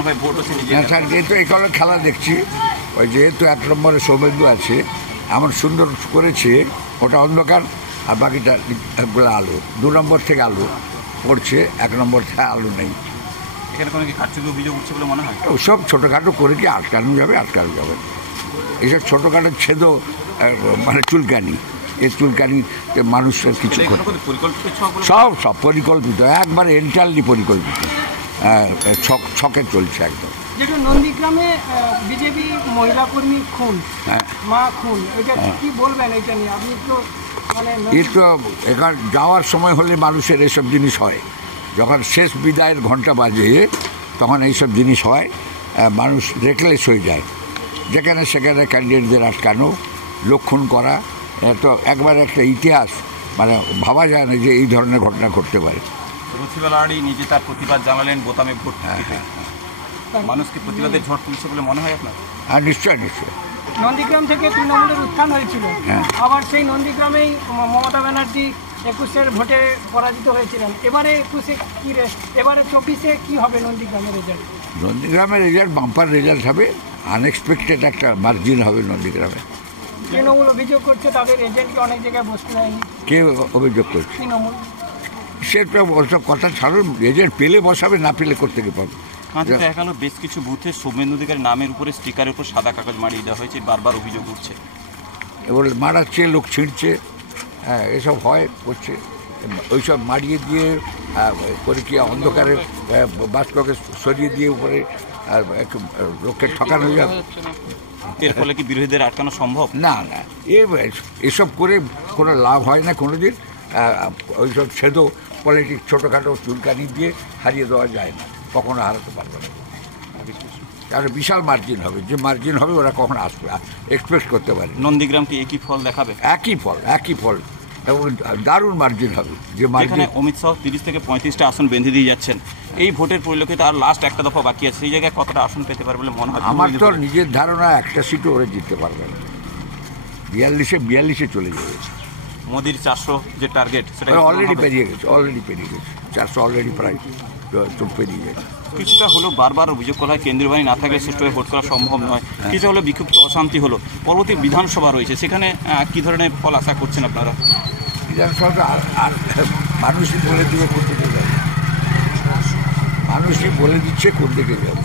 কোনোভাবে ভোট হচ্ছে নিজে? হ্যাঁ স্যার, যেহেতু এখানে খেলা দেখছি, ওই যেহেতু 1 নম্বরে সৌমেন্দু আছে, এমন সুন্দর করেছে, ওটা অন্ধকার আর বাকিটা আলো। 2 নম্বর থেকে আলো পড়ছে, 1 নম্বর থেকে আলো নেই। এখানে কোনো কি কারচুপি অভিযোগ উঠছে বলে মনে হয়? ওসব ছোটোখাটো করে কি আটকানো যাবে? এইসব ছোটোখাটো ছেদ মানে চুলকানি, এই চুলকানি মানুষের কিছু সব পরিকল্পিত, একবারে এন্টারলি পরিকল্পিত, ছকে চলছে একদম। যেটা নন্দীগ্রামে বিজেপি মহিলা কর্মী খুন, মা খুন, এটা কি বলবেন এটা নিয়ে? আপনি তো মানে এই তো এখানে যাওয়ার সময় হলে মানুষের এসব জিনিস হয়, যখন শেষ বিদায়ের ঘন্টা বাজে তখন এইসব জিনিস হয়, মানুষ রেকলেস হয়ে যায়। যেখানে সেখানে ক্যান্ডিডেটদের আটকানো, লক্ষণ করা, তো একবার একটা ইতিহাস, মানে ভাবা যায় না যে এই ধরনের ঘটনা ঘটতে পারে। রুচিবালাড়ি নিজে তার প্রতিবাদ জানালেন বোতামে ভোট দিতে। মানুষকে প্রতিবাদের ঝড় তুলছে বলে মনে হয় আপনার? হ্যাঁ, নিশ্চয়। নন্দীগ্রাম থেকে তৃণমূলের উত্থান হয়েছিল, আবার সেই নন্দীগ্রামেই মমতা ব্যানার্জি 21-এর ভোটে পরাজিত হয়েছিলেন। এবারে 24-এ কি হবে নন্দীগ্রামের রেজাল্ট? নন্দীগ্রামের রেজাল্ট বাম্পার রেজাল্ট হবে, আনএক্সপেক্টেড একটা মার্জিন হবে নন্দীগ্রামে। তৃণমূল অভিযোগ করছে তাদের এজেন্টকে অনেক জায়গায় বসতে দেয়নি। কে অভিযোগ করছে? তৃণমূল। সেটা কথা ছাড়ুন, এজেন্ট পেলে বসাবে, না পেলে করতে গিয়ে পাবে। দেখা গেল বেশ কিছু বুথে শুভেন্দু অধিকারীর নামের উপরে স্টিকারের উপর সাদা কাগজ মারিয়ে দেওয়া হয়েছে, বারবার অভিযোগ উঠছে। এবার মারাচ্ছে, লোক ছিঁড়ছে, হ্যাঁ এসব হয়, করছে। ওইসব মারিয়ে দিয়ে করে কি অন্ধকারে বাষ্পকে সরিয়ে দিয়ে উপরে লোককে ঠকানো যাবে? এর ফলে কি বিরোধীদের আটকানো সম্ভব? না, এসব করে কোনো লাভ হয় না কোনোদিন। ওইসব ছেদ পলিটিক্স ছোটোখাটো চুলকানি দিয়ে হারিয়ে দেওয়া যায় না, কখনো হারাতে পারবে না। আর বিশাল মার্জিন হবে, যে মার্জিন হবে ওরা কখনো আসবে, এক্সপেক্ট করতে পারে। নন্দীগ্রামকে একই ফল দেখাবে? একই ফল এবং দারুণ মার্জিন হবে। যে মার্জিন অমিত শাহ 30 থেকে 35টা আসন বেঁধে দিয়ে যাচ্ছেন, এই ভোটের পরিলক্ষিত আর লাস্ট একটা দফা বাকি আছে, সেই জায়গায় কতটা আসন পেতে পারবে বলে মনে হয়? আমার তো নিজের ধারণা একটা সিটও ওরা জিততে পারবে না, 42-এ চলে যাবে। মোদির 400 যে টার্গেট সেটা অলরেডি পেরিয়ে গেছে, 400 অলরেডি প্রায় পেরিয়ে গেছে। কিছুটা হলো বারবার অভিযোগ করা হয় কেন্দ্রীয় বাহিনী না থাকলে সুষ্ঠুভাবে ভোট করা সম্ভব নয়। কিছুটা হলো বিক্ষিপ্ত অশান্তি হলো, পরবর্তী বিধানসভা রয়েছে, সেখানে কি ধরনের ফল আশা করছেন আপনারা? বিধানসভাটা আর মানুষই বলে দিবে কোন দিকে যাবে, মানুষই বলে দিচ্ছে কোন দিকে যাবে।